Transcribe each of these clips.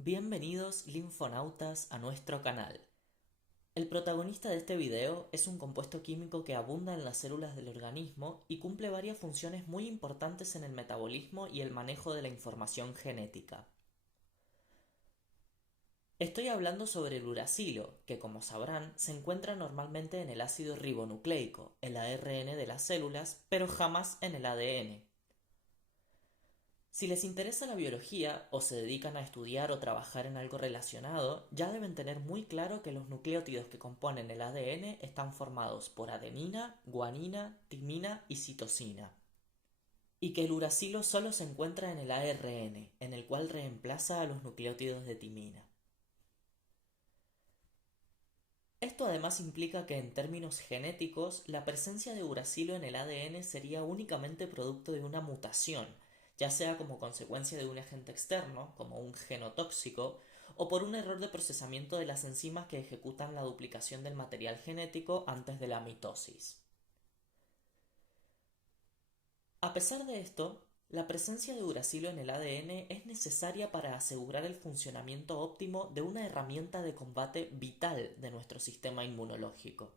Bienvenidos linfonautas a nuestro canal. El protagonista de este video es un compuesto químico que abunda en las células del organismo y cumple varias funciones muy importantes en el metabolismo y el manejo de la información genética. Estoy hablando sobre el uracilo, que como sabrán se encuentra normalmente en el ácido ribonucleico, el ARN de las células, pero jamás en el ADN. Si les interesa la biología o se dedican a estudiar o trabajar en algo relacionado, ya deben tener muy claro que los nucleótidos que componen el ADN están formados por adenina, guanina, timina y citosina, y que el uracilo solo se encuentra en el ARN, en el cual reemplaza a los nucleótidos de timina. Esto además implica que en términos genéticos, la presencia de uracilo en el ADN sería únicamente producto de una mutación, ya sea como consecuencia de un agente externo, como un genotóxico, o por un error de procesamiento de las enzimas que ejecutan la duplicación del material genético antes de la mitosis. A pesar de esto, la presencia de uracilo en el ADN es necesaria para asegurar el funcionamiento óptimo de una herramienta de combate vital de nuestro sistema inmunológico.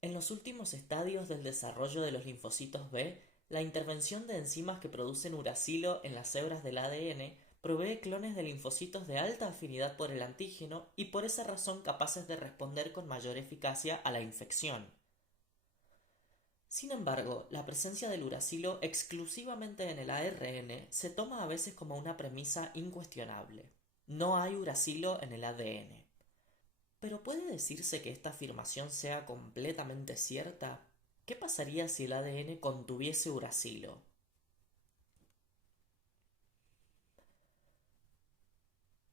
En los últimos estadios del desarrollo de los linfocitos B, la intervención de enzimas que producen uracilo en las hebras del ADN provee clones de linfocitos de alta afinidad por el antígeno y por esa razón capaces de responder con mayor eficacia a la infección. Sin embargo, la presencia del uracilo exclusivamente en el ARN se toma a veces como una premisa incuestionable. No hay uracilo en el ADN. Pero ¿puede decirse que esta afirmación sea completamente cierta? ¿Qué pasaría si el ADN contuviese uracilo?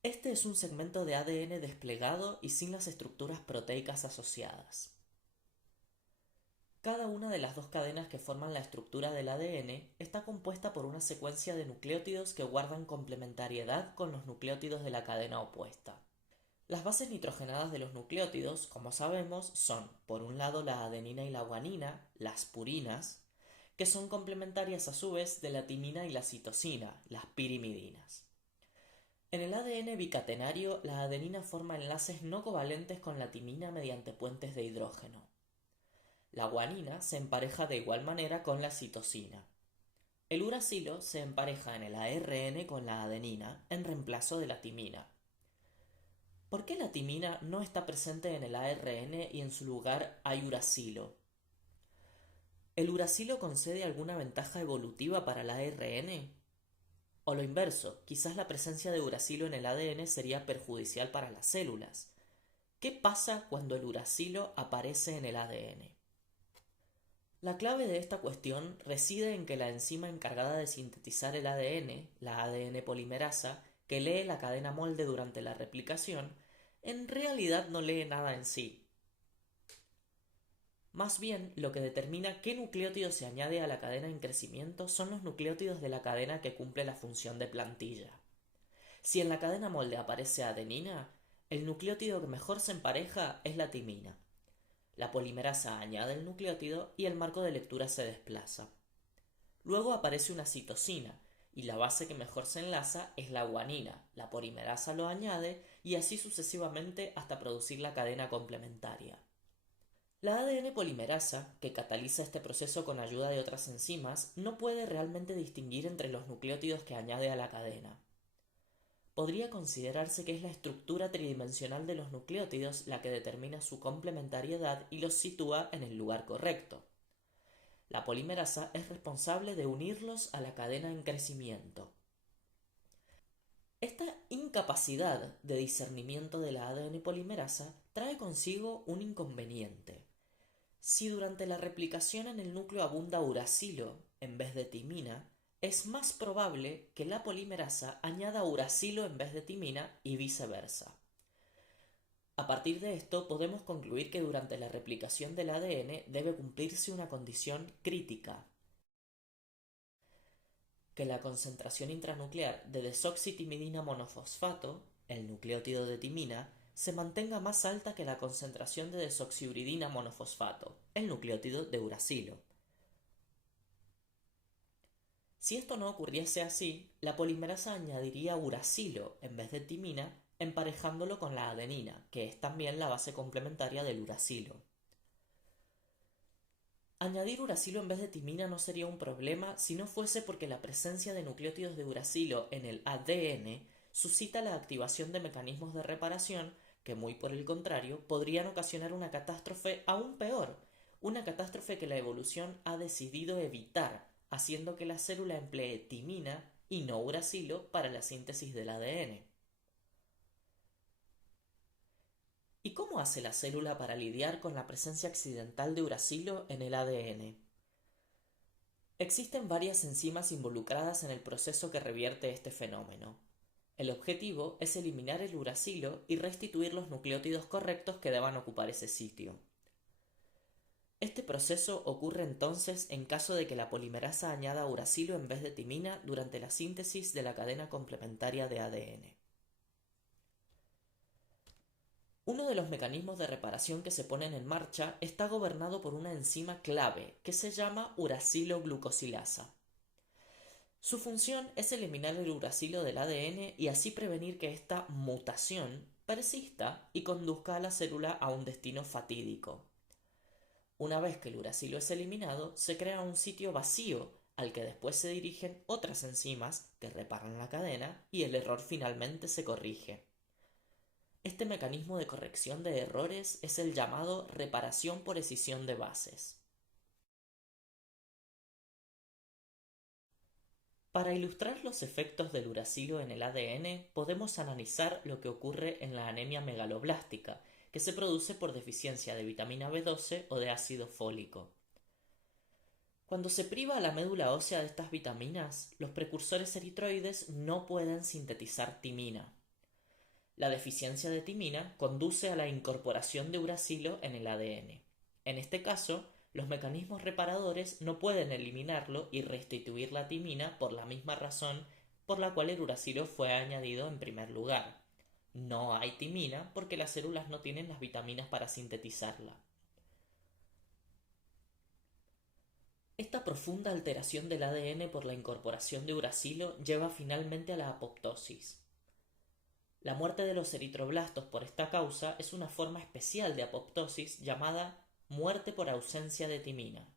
Este es un segmento de ADN desplegado y sin las estructuras proteicas asociadas. Cada una de las dos cadenas que forman la estructura del ADN está compuesta por una secuencia de nucleótidos que guardan complementariedad con los nucleótidos de la cadena opuesta. Las bases nitrogenadas de los nucleótidos, como sabemos, son, por un lado, la adenina y la guanina, las purinas, que son complementarias a su vez de la timina y la citosina, las pirimidinas. En el ADN bicatenario, la adenina forma enlaces no covalentes con la timina mediante puentes de hidrógeno. La guanina se empareja de igual manera con la citosina. El uracilo se empareja en el ARN con la adenina en reemplazo de la timina. ¿Por qué la timina no está presente en el ARN y en su lugar hay uracilo? ¿El uracilo concede alguna ventaja evolutiva para el ARN? O lo inverso, quizás la presencia de uracilo en el ADN sería perjudicial para las células. ¿Qué pasa cuando el uracilo aparece en el ADN? La clave de esta cuestión reside en que la enzima encargada de sintetizar el ADN, la ADN polimerasa, que lee la cadena molde durante la replicación, en realidad no lee nada en sí. Más bien, lo que determina qué nucleótido se añade a la cadena en crecimiento son los nucleótidos de la cadena que cumple la función de plantilla. Si en la cadena molde aparece adenina, el nucleótido que mejor se empareja es la timina. La polimerasa añade el nucleótido y el marco de lectura se desplaza. Luego aparece una citosina, y la base que mejor se enlaza es la guanina. La polimerasa lo añade y así sucesivamente hasta producir la cadena complementaria. La ADN polimerasa, que cataliza este proceso con ayuda de otras enzimas, no puede realmente distinguir entre los nucleótidos que añade a la cadena. Podría considerarse que es la estructura tridimensional de los nucleótidos la que determina su complementariedad y los sitúa en el lugar correcto. La polimerasa es responsable de unirlos a la cadena en crecimiento. Esta incapacidad de discernimiento de la ADN polimerasa trae consigo un inconveniente. Si durante la replicación en el núcleo abunda uracilo en vez de timina, es más probable que la polimerasa añada uracilo en vez de timina y viceversa. A partir de esto podemos concluir que durante la replicación del ADN debe cumplirse una condición crítica: que la concentración intranuclear de desoxitimidina monofosfato, el nucleótido de timina, se mantenga más alta que la concentración de desoxiuridina monofosfato, el nucleótido de uracilo. Si esto no ocurriese así, la polimerasa añadiría uracilo en vez de timina, emparejándolo con la adenina, que es también la base complementaria del uracilo. Añadir uracilo en vez de timina no sería un problema si no fuese porque la presencia de nucleótidos de uracilo en el ADN suscita la activación de mecanismos de reparación que, muy por el contrario, podrían ocasionar una catástrofe aún peor, una catástrofe que la evolución ha decidido evitar, haciendo que la célula emplee timina y no uracilo para la síntesis del ADN. ¿Y cómo hace la célula para lidiar con la presencia accidental de uracilo en el ADN? Existen varias enzimas involucradas en el proceso que revierte este fenómeno. El objetivo es eliminar el uracilo y restituir los nucleótidos correctos que deban ocupar ese sitio. Este proceso ocurre entonces en caso de que la polimerasa añada uracilo en vez de timina durante la síntesis de la cadena complementaria de ADN. Uno de los mecanismos de reparación que se ponen en marcha está gobernado por una enzima clave que se llama uracilo-glucosilasa. Su función es eliminar el uracilo del ADN y así prevenir que esta mutación persista y conduzca a la célula a un destino fatídico. Una vez que el uracilo es eliminado, se crea un sitio vacío al que después se dirigen otras enzimas que reparan la cadena y el error finalmente se corrige. Este mecanismo de corrección de errores es el llamado reparación por escisión de bases. Para ilustrar los efectos del uracilo en el ADN, podemos analizar lo que ocurre en la anemia megaloblástica, que se produce por deficiencia de vitamina B12 o de ácido fólico. Cuando se priva a la médula ósea de estas vitaminas, los precursores eritroides no pueden sintetizar timina. La deficiencia de timina conduce a la incorporación de uracilo en el ADN. En este caso, los mecanismos reparadores no pueden eliminarlo y restituir la timina por la misma razón por la cual el uracilo fue añadido en primer lugar. No hay timina porque las células no tienen las vitaminas para sintetizarla. Esta profunda alteración del ADN por la incorporación de uracilo lleva finalmente a la apoptosis. La muerte de los eritroblastos por esta causa es una forma especial de apoptosis llamada muerte por ausencia de timina.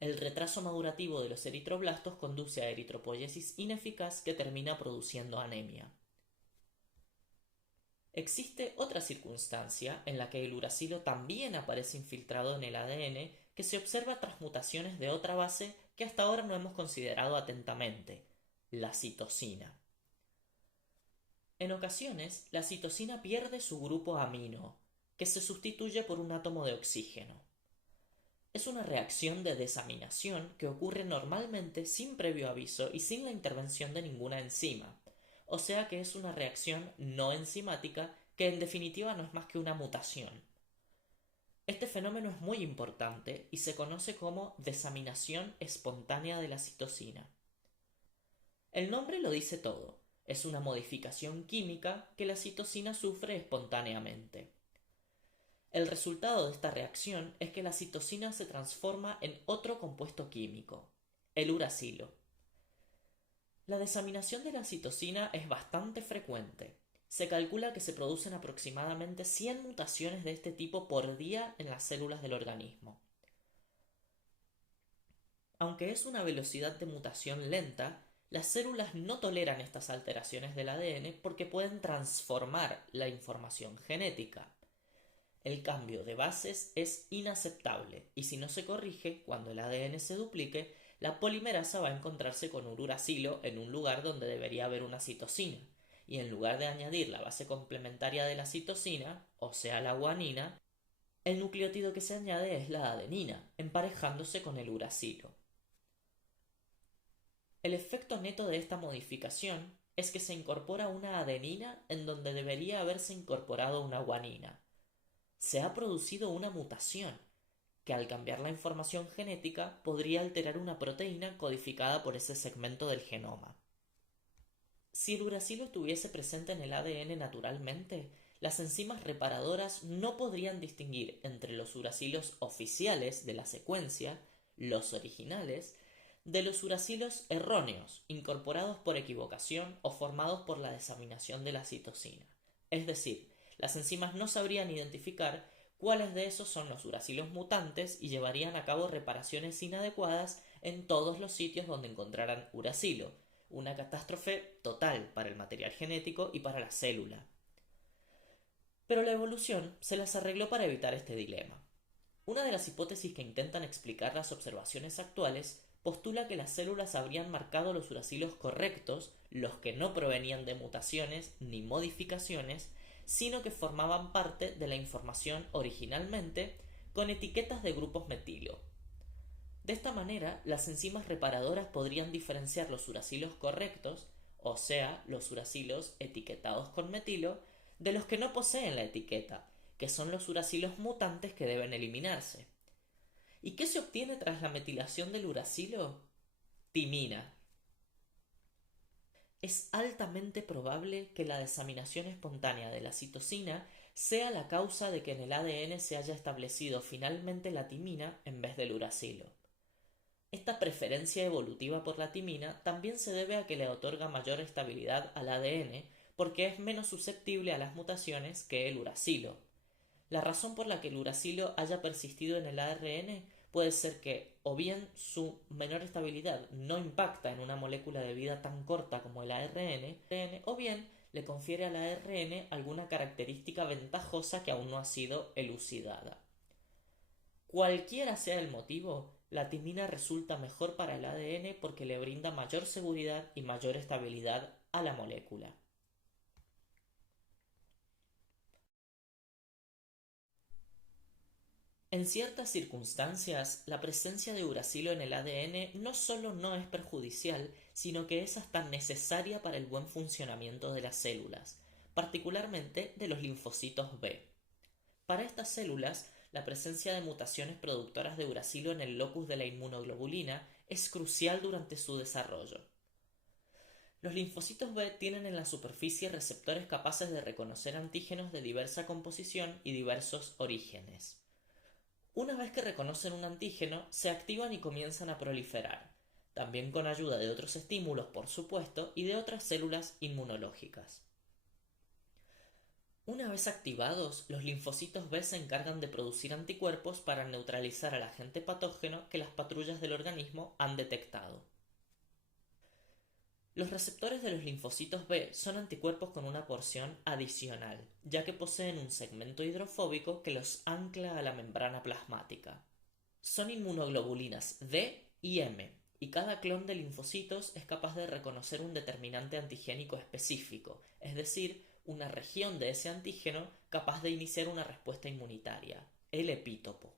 El retraso madurativo de los eritroblastos conduce a eritropoyesis ineficaz que termina produciendo anemia. Existe otra circunstancia en la que el uracilo también aparece infiltrado en el ADN que se observa tras mutaciones de otra base que hasta ahora no hemos considerado atentamente, la citosina. En ocasiones, la citosina pierde su grupo amino, que se sustituye por un átomo de oxígeno. Es una reacción de desaminación que ocurre normalmente sin previo aviso y sin la intervención de ninguna enzima, o sea que es una reacción no enzimática que en definitiva no es más que una mutación. Este fenómeno es muy importante y se conoce como desaminación espontánea de la citosina. El nombre lo dice todo. Es una modificación química que la citosina sufre espontáneamente. El resultado de esta reacción es que la citosina se transforma en otro compuesto químico, el uracilo. La desaminación de la citosina es bastante frecuente. Se calcula que se producen aproximadamente 100 mutaciones de este tipo por día en las células del organismo. Aunque es una velocidad de mutación lenta, las células no toleran estas alteraciones del ADN porque pueden transformar la información genética. El cambio de bases es inaceptable y si no se corrige, cuando el ADN se duplique, la polimerasa va a encontrarse con un uracilo en un lugar donde debería haber una citosina, y en lugar de añadir la base complementaria de la citosina, o sea la guanina, el nucleótido que se añade es la adenina, emparejándose con el uracilo. El efecto neto de esta modificación es que se incorpora una adenina en donde debería haberse incorporado una guanina. Se ha producido una mutación que al cambiar la información genética podría alterar una proteína codificada por ese segmento del genoma. Si el uracilo estuviese presente en el ADN naturalmente, las enzimas reparadoras no podrían distinguir entre los uracilos oficiales de la secuencia, los originales, de los uracilos erróneos, incorporados por equivocación o formados por la desaminación de la citosina. Es decir, las enzimas no sabrían identificar cuáles de esos son los uracilos mutantes y llevarían a cabo reparaciones inadecuadas en todos los sitios donde encontraran uracilo, una catástrofe total para el material genético y para la célula. Pero la evolución se las arregló para evitar este dilema. Una de las hipótesis que intentan explicar las observaciones actuales postula que las células habrían marcado los uracilos correctos, los que no provenían de mutaciones ni modificaciones, sino que formaban parte de la información originalmente con etiquetas de grupos metilo. De esta manera, las enzimas reparadoras podrían diferenciar los uracilos correctos, o sea, los uracilos etiquetados con metilo, de los que no poseen la etiqueta, que son los uracilos mutantes que deben eliminarse. ¿Y qué se obtiene tras la metilación del uracilo? Timina. Es altamente probable que la desaminación espontánea de la citosina sea la causa de que en el ADN se haya establecido finalmente la timina en vez del uracilo. Esta preferencia evolutiva por la timina también se debe a que le otorga mayor estabilidad al ADN porque es menos susceptible a las mutaciones que el uracilo. La razón por la que el uracilo haya persistido en el ARN puede ser que o bien su menor estabilidad no impacta en una molécula de vida tan corta como el ARN, o bien le confiere al ARN alguna característica ventajosa que aún no ha sido elucidada. Cualquiera sea el motivo, la timina resulta mejor para el ADN porque le brinda mayor seguridad y mayor estabilidad a la molécula. En ciertas circunstancias, la presencia de uracilo en el ADN no solo no es perjudicial, sino que es hasta necesaria para el buen funcionamiento de las células, particularmente de los linfocitos B. Para estas células, la presencia de mutaciones productoras de uracilo en el locus de la inmunoglobulina es crucial durante su desarrollo. Los linfocitos B tienen en la superficie receptores capaces de reconocer antígenos de diversa composición y diversos orígenes. Una vez que reconocen un antígeno, se activan y comienzan a proliferar, también con ayuda de otros estímulos, por supuesto, y de otras células inmunológicas. Una vez activados, los linfocitos B se encargan de producir anticuerpos para neutralizar al agente patógeno que las patrullas del organismo han detectado. Los receptores de los linfocitos B son anticuerpos con una porción adicional, ya que poseen un segmento hidrofóbico que los ancla a la membrana plasmática. Son inmunoglobulinas D y M, y cada clon de linfocitos es capaz de reconocer un determinante antigénico específico, es decir, una región de ese antígeno capaz de iniciar una respuesta inmunitaria, el epítopo.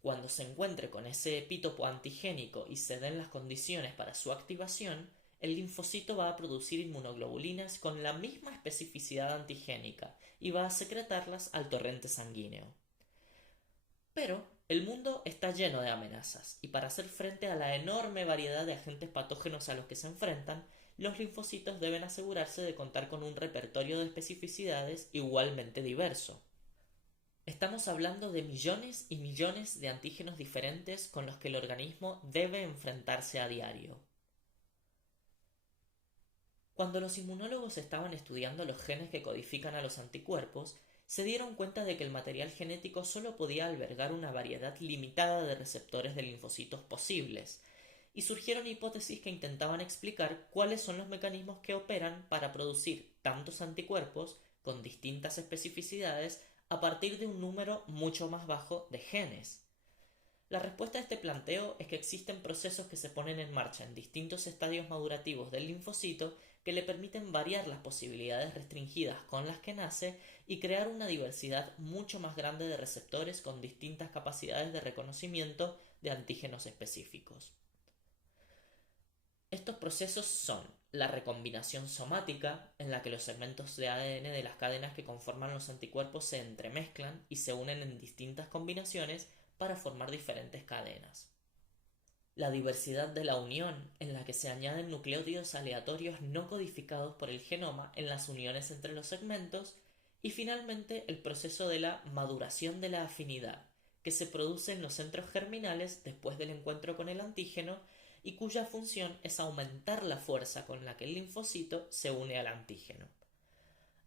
Cuando se encuentre con ese epítopo antigénico y se den las condiciones para su activación, el linfocito va a producir inmunoglobulinas con la misma especificidad antigénica y va a secretarlas al torrente sanguíneo. Pero el mundo está lleno de amenazas, y para hacer frente a la enorme variedad de agentes patógenos a los que se enfrentan, los linfocitos deben asegurarse de contar con un repertorio de especificidades igualmente diverso. Estamos hablando de millones y millones de antígenos diferentes con los que el organismo debe enfrentarse a diario. Cuando los inmunólogos estaban estudiando los genes que codifican a los anticuerpos, se dieron cuenta de que el material genético solo podía albergar una variedad limitada de receptores de linfocitos posibles, y surgieron hipótesis que intentaban explicar cuáles son los mecanismos que operan para producir tantos anticuerpos con distintas especificidades a partir de un número mucho más bajo de genes. La respuesta a este planteo es que existen procesos que se ponen en marcha en distintos estadios madurativos del linfocito que le permiten variar las posibilidades restringidas con las que nace y crear una diversidad mucho más grande de receptores con distintas capacidades de reconocimiento de antígenos específicos. Estos procesos son la recombinación somática, en la que los segmentos de ADN de las cadenas que conforman los anticuerpos se entremezclan y se unen en distintas combinaciones para formar diferentes cadenas. La diversidad de la unión, en la que se añaden nucleótidos aleatorios no codificados por el genoma en las uniones entre los segmentos, y finalmente el proceso de la maduración de la afinidad, que se produce en los centros germinales después del encuentro con el antígeno y cuya función es aumentar la fuerza con la que el linfocito se une al antígeno.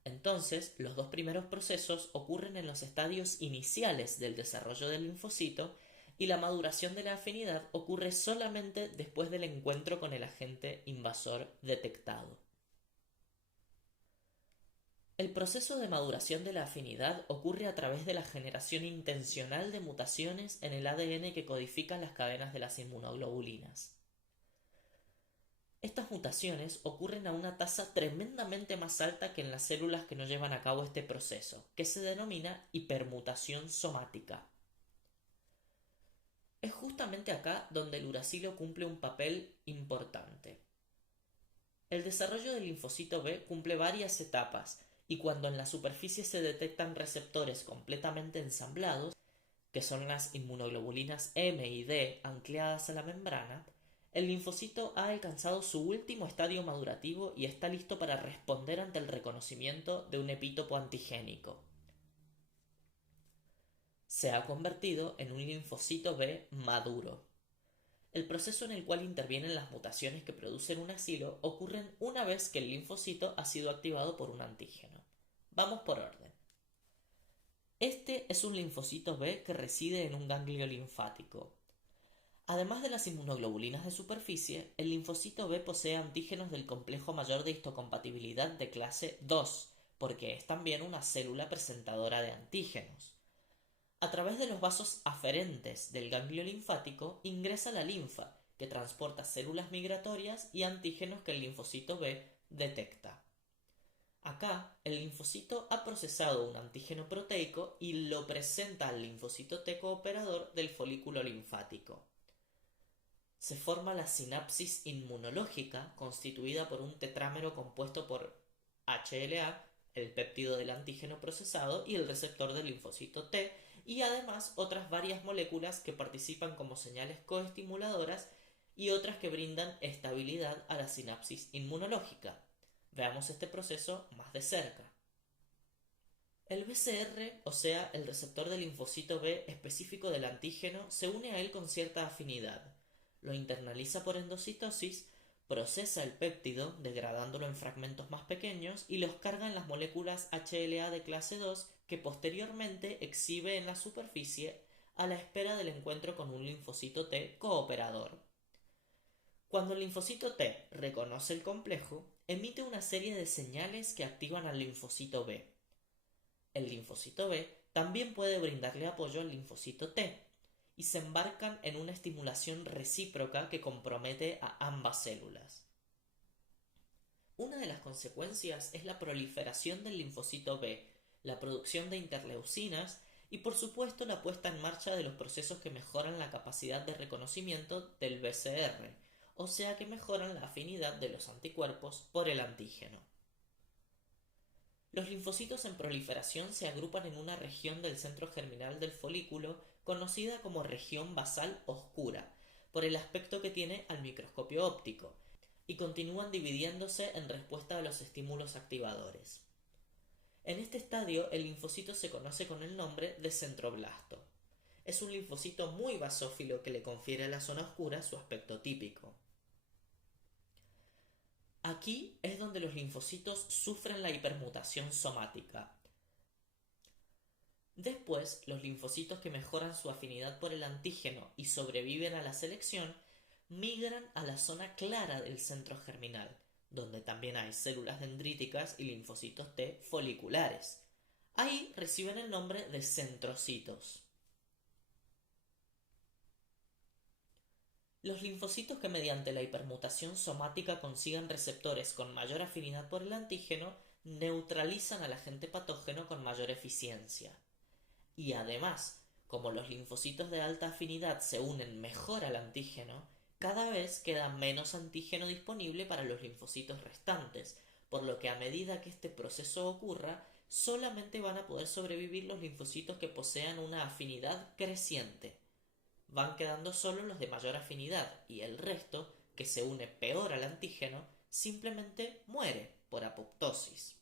Entonces, los dos primeros procesos ocurren en los estadios iniciales del desarrollo del linfocito y la maduración de la afinidad ocurre solamente después del encuentro con el agente invasor detectado. El proceso de maduración de la afinidad ocurre a través de la generación intencional de mutaciones en el ADN que codifican las cadenas de las inmunoglobulinas. Estas mutaciones ocurren a una tasa tremendamente más alta que en las células que no llevan a cabo este proceso, que se denomina hipermutación somática. Es justamente acá donde el uracilo cumple un papel importante. El desarrollo del linfocito B cumple varias etapas y cuando en la superficie se detectan receptores completamente ensamblados, que son las inmunoglobulinas M y D ancladas a la membrana, el linfocito ha alcanzado su último estadio madurativo y está listo para responder ante el reconocimiento de un epítopo antigénico. Se ha convertido en un linfocito B maduro. El proceso en el cual intervienen las mutaciones que producen un asilo ocurren una vez que el linfocito ha sido activado por un antígeno. Vamos por orden. Este es un linfocito B que reside en un ganglio linfático. Además de las inmunoglobulinas de superficie, el linfocito B posee antígenos del complejo mayor de histocompatibilidad de clase 2, porque es también una célula presentadora de antígenos. A través de los vasos aferentes del ganglio linfático ingresa la linfa, que transporta células migratorias y antígenos que el linfocito B detecta. Acá, el linfocito ha procesado un antígeno proteico y lo presenta al linfocito T cooperador del folículo linfático. Se forma la sinapsis inmunológica, constituida por un tetrámero compuesto por HLA, el péptido del antígeno procesado, y el receptor del linfocito T, y además otras varias moléculas que participan como señales coestimuladoras y otras que brindan estabilidad a la sinapsis inmunológica. Veamos este proceso más de cerca. El BCR, o sea, el receptor del linfocito B específico del antígeno, se une a él con cierta afinidad. Lo internaliza por endocitosis, procesa el péptido, degradándolo en fragmentos más pequeños, y los carga en las moléculas HLA de clase 2 que posteriormente exhibe en la superficie a la espera del encuentro con un linfocito T cooperador. Cuando el linfocito T reconoce el complejo, emite una serie de señales que activan al linfocito B. El linfocito B también puede brindarle apoyo al linfocito T, y se embarcan en una estimulación recíproca que compromete a ambas células. Una de las consecuencias es la proliferación del linfocito B, la producción de interleucinas y por supuesto la puesta en marcha de los procesos que mejoran la capacidad de reconocimiento del BCR, o sea que mejoran la afinidad de los anticuerpos por el antígeno. Los linfocitos en proliferación se agrupan en una región del centro germinal del folículo conocida como región basal oscura, por el aspecto que tiene al microscopio óptico, y continúan dividiéndose en respuesta a los estímulos activadores. En este estadio, el linfocito se conoce con el nombre de centroblasto. Es un linfocito muy basófilo que le confiere a la zona oscura su aspecto típico. Aquí es donde los linfocitos sufren la hipermutación somática. Después, los linfocitos que mejoran su afinidad por el antígeno y sobreviven a la selección migran a la zona clara del centro germinal, donde también hay células dendríticas y linfocitos T foliculares. Ahí reciben el nombre de centrocitos. Los linfocitos que mediante la hipermutación somática consigan receptores con mayor afinidad por el antígeno neutralizan al agente patógeno con mayor eficiencia. Y además, como los linfocitos de alta afinidad se unen mejor al antígeno, cada vez queda menos antígeno disponible para los linfocitos restantes, por lo que a medida que este proceso ocurra, solamente van a poder sobrevivir los linfocitos que posean una afinidad creciente. Van quedando solo los de mayor afinidad y el resto, que se une peor al antígeno, simplemente muere por apoptosis.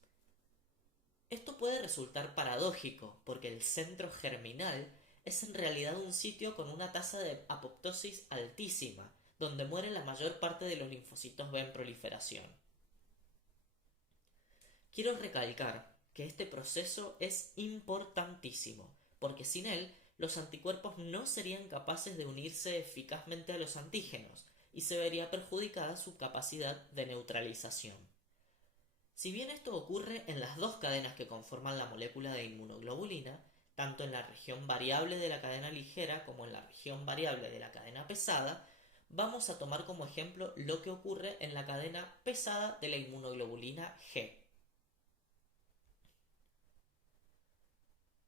Esto puede resultar paradójico, porque el centro germinal es en realidad un sitio con una tasa de apoptosis altísima, donde muere la mayor parte de los linfocitos B en proliferación. Quiero recalcar que este proceso es importantísimo, porque sin él los anticuerpos no serían capaces de unirse eficazmente a los antígenos y se vería perjudicada su capacidad de neutralización. Si bien esto ocurre en las dos cadenas que conforman la molécula de inmunoglobulina, tanto en la región variable de la cadena ligera como en la región variable de la cadena pesada, vamos a tomar como ejemplo lo que ocurre en la cadena pesada de la inmunoglobulina G.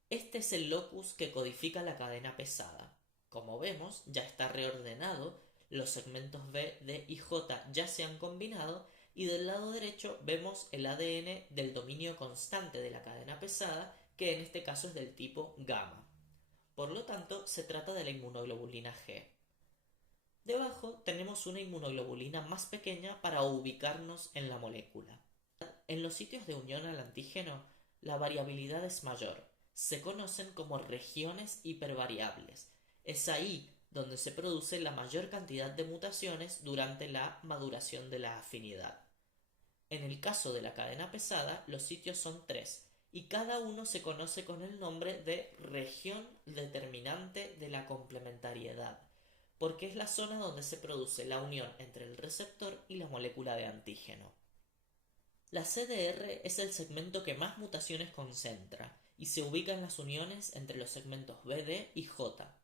Este es el locus que codifica la cadena pesada. Como vemos, ya está reordenado, los segmentos B, D y J ya se han combinado y del lado derecho vemos el ADN del dominio constante de la cadena pesada, que en este caso es del tipo gamma. Por lo tanto, se trata de la inmunoglobulina G. Debajo tenemos una inmunoglobulina más pequeña para ubicarnos en la molécula. En los sitios de unión al antígeno, la variabilidad es mayor. Se conocen como regiones hipervariables. Es ahí donde se produce la mayor cantidad de mutaciones durante la maduración de la afinidad. En el caso de la cadena pesada, los sitios son 3 y cada uno se conoce con el nombre de región determinante de la complementariedad, porque es la zona donde se produce la unión entre el receptor y la molécula de antígeno. La CDR es el segmento que más mutaciones concentra y se ubica en las uniones entre los segmentos BD y J.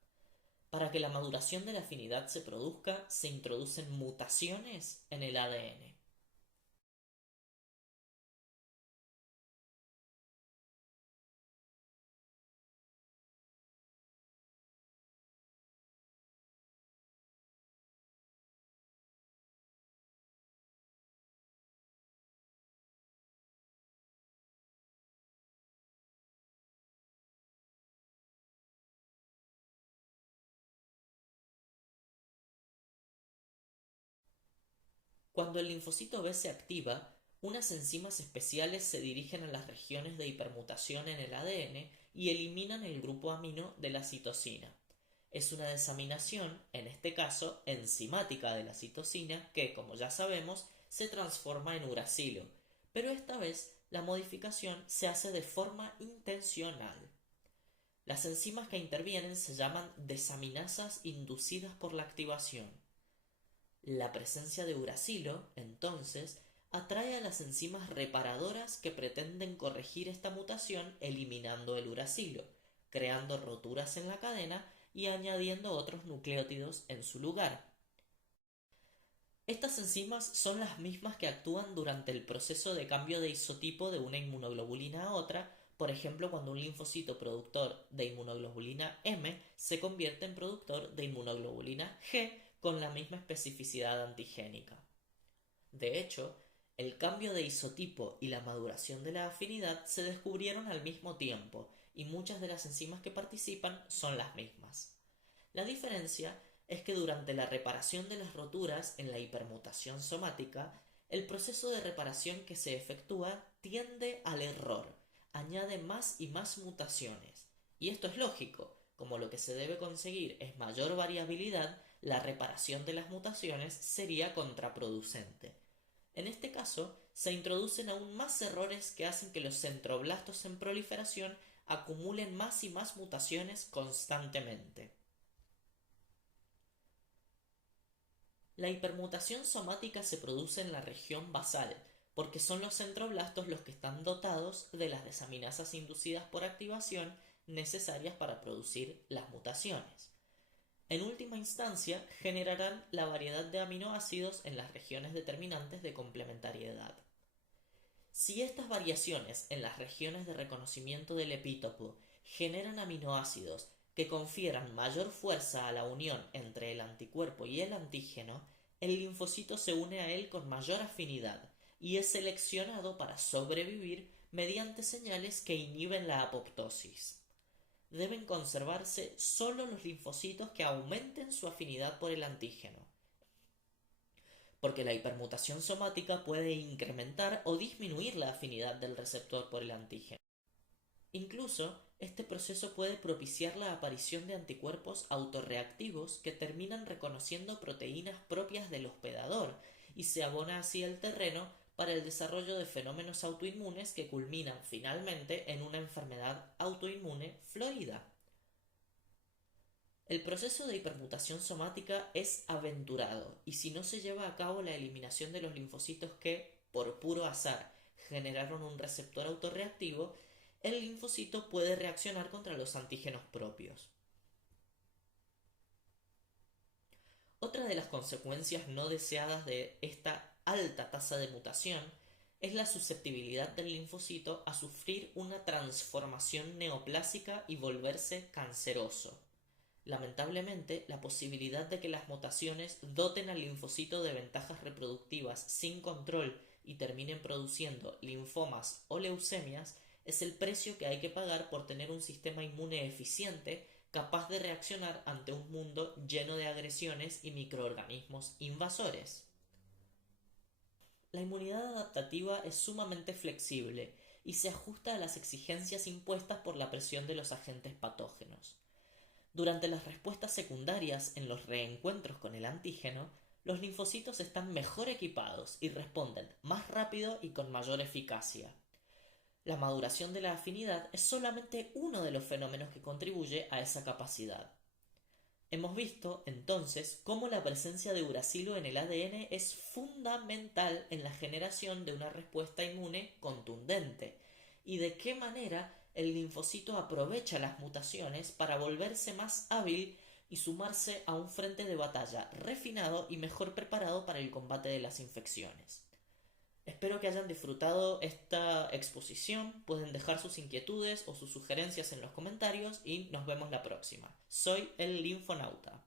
Para que la maduración de la afinidad se produzca, se introducen mutaciones en el ADN. Cuando el linfocito B se activa, unas enzimas especiales se dirigen a las regiones de hipermutación en el ADN y eliminan el grupo amino de la citosina. Es una desaminación, en este caso enzimática de la citosina, que, como ya sabemos, se transforma en uracilo, pero esta vez la modificación se hace de forma intencional. Las enzimas que intervienen se llaman desaminasas inducidas por la activación. La presencia de uracilo, entonces, atrae a las enzimas reparadoras que pretenden corregir esta mutación eliminando el uracilo, creando roturas en la cadena y añadiendo otros nucleótidos en su lugar. Estas enzimas son las mismas que actúan durante el proceso de cambio de isotipo de una inmunoglobulina a otra, por ejemplo cuando un linfocito productor de inmunoglobulina M se convierte en productor de inmunoglobulina G con la misma especificidad antigénica. De hecho, el cambio de isotipo y la maduración de la afinidad se descubrieron al mismo tiempo y muchas de las enzimas que participan son las mismas. La diferencia es que durante la reparación de las roturas en la hipermutación somática, el proceso de reparación que se efectúa tiende al error, añade más y más mutaciones. Y esto es lógico, como lo que se debe conseguir es mayor variabilidad, la reparación de las mutaciones sería contraproducente. En este caso, se introducen aún más errores que hacen que los centroblastos en proliferación acumulen más y más mutaciones constantemente. La hipermutación somática se produce en la región basal, porque son los centroblastos los que están dotados de las desaminasas inducidas por activación necesarias para producir las mutaciones. En última instancia, generarán la variedad de aminoácidos en las regiones determinantes de complementariedad. Si estas variaciones en las regiones de reconocimiento del epítopo generan aminoácidos que confieran mayor fuerza a la unión entre el anticuerpo y el antígeno, el linfocito se une a él con mayor afinidad y es seleccionado para sobrevivir mediante señales que inhiben la apoptosis. Deben conservarse solo los linfocitos que aumenten su afinidad por el antígeno, porque la hipermutación somática puede incrementar o disminuir la afinidad del receptor por el antígeno. Incluso, este proceso puede propiciar la aparición de anticuerpos autorreactivos que terminan reconociendo proteínas propias del hospedador y se abona así el terreno para el desarrollo de fenómenos autoinmunes que culminan finalmente en una enfermedad autoinmune florida. El proceso de hipermutación somática es aventurado y si no se lleva a cabo la eliminación de los linfocitos que, por puro azar, generaron un receptor autorreactivo, el linfocito puede reaccionar contra los antígenos propios. Otra de las consecuencias no deseadas de esta alta tasa de mutación es la susceptibilidad del linfocito a sufrir una transformación neoplásica y volverse canceroso. Lamentablemente, la posibilidad de que las mutaciones doten al linfocito de ventajas reproductivas sin control y terminen produciendo linfomas o leucemias es el precio que hay que pagar por tener un sistema inmune eficiente capaz de reaccionar ante un mundo lleno de agresiones y microorganismos invasores. La inmunidad adaptativa es sumamente flexible y se ajusta a las exigencias impuestas por la presión de los agentes patógenos. Durante las respuestas secundarias en los reencuentros con el antígeno, los linfocitos están mejor equipados y responden más rápido y con mayor eficacia. La maduración de la afinidad es solamente uno de los fenómenos que contribuye a esa capacidad. Hemos visto, entonces, cómo la presencia de uracilo en el ADN es fundamental en la generación de una respuesta inmune contundente, y de qué manera el linfocito aprovecha las mutaciones para volverse más hábil y sumarse a un frente de batalla refinado y mejor preparado para el combate de las infecciones. Espero que hayan disfrutado esta exposición, pueden dejar sus inquietudes o sus sugerencias en los comentarios y nos vemos la próxima. Soy el Linfonauta.